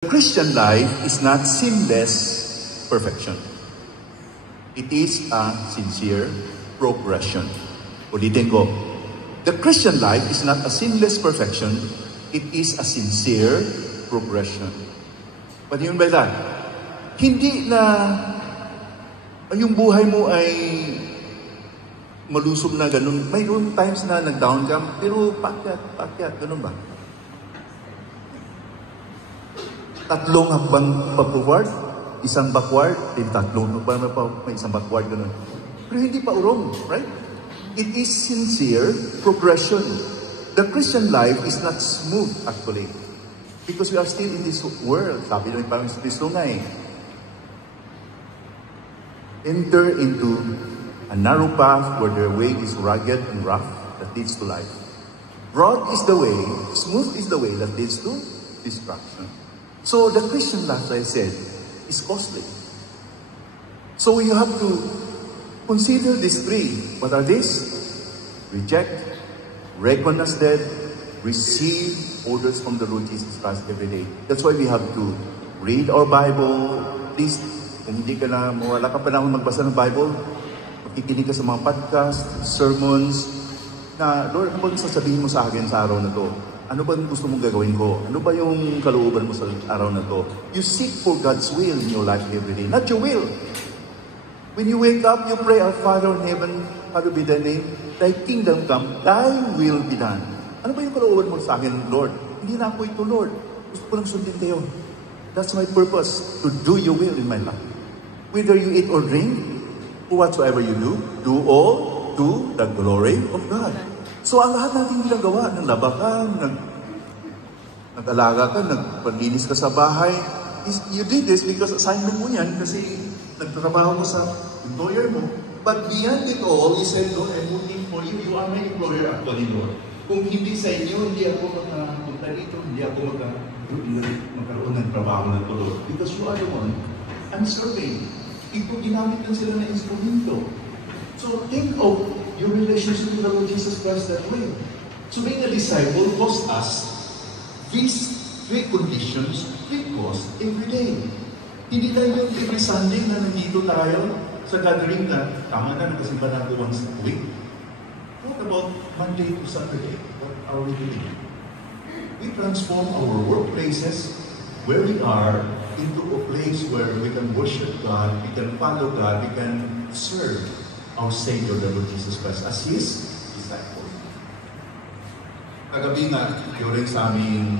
The Christian life is not sinless perfection. It is a sincere progression. Ulitin ko. The Christian life is not a sinless perfection. It is a sincere progression. What do you mean by that? Hindi na yung buhay mo ay malusob na ganun. Mayroon times na nag-down ka, pero pakyat, ganun ba? Tatlong hakbang pa-forward, isang backward, then tatlong hakbang pa, may isang backward, ganun. Pero hindi pa urong, right? It is sincere progression. The Christian life is not smooth, actually. Because we are still in this world. Sabi ng parang Kristo nga eh. Enter into a narrow path where the way is rugged and rough that leads to life. Broad is the way, smooth is the way that leads to destruction. So the Christian life, as I said, is costly. So you have to consider these three. What are these? Reject, reckon as dead, receive orders from the Lord Jesus Christ every day. That's why we have to read our Bible. Please, kung hindi ka na, wala ka pa na magbasa ng Bible, makikinig ka sa mga podcast, sermons, na, Lord, ano ba sasabihin mo sa akin sa araw na to? Ano ba gusto mong gagawin ko? Ano ba yung kalooban mo sa araw na to? You seek for God's will in your life every day, not your will. When you wake up, you pray, Our Father in heaven, hallowed be thy name, thy kingdom come, thy will be done. Ano ba yung kalooban mo sa akin, Lord? Hindi na ako ito, Lord. Gusto ko lang sundin kayo. That's my purpose, to do your will in my life. Whether you eat or drink, or whatsoever you do all to the glory of God. So, ang lahat natin ginagawa, naglaba ka, nag-alaga ka, nagpaglinis ka sa bahay, you did this because assignment mo yan, kasi nagtatrabaho mo sa employer mo. But beyond it all, He said, Lord, I'm looking for you. You are my employer actually, Lord. Kung hindi sa inyo, hindi ako makapunta dito, hindi ako magkaroon ng trabaho na ito, Lord. Because you are the one I'm serving. Ito, ginamit lang sila na instrumento. So, think of your relationship with the Lord Jesus Christ that way. So being a disciple costs us these three conditions we cost every day. Hindi tayo yung every Sunday na nandito tayo sa gathering na tama na nagkasimba natin once a week. What about Monday to Saturday? What are we doing? We transform our workplaces where we are into a place where we can worship God, we can follow God, we can serve our Savior, the Lord Jesus Christ, as His disciple. Kagabi nga, during sa aming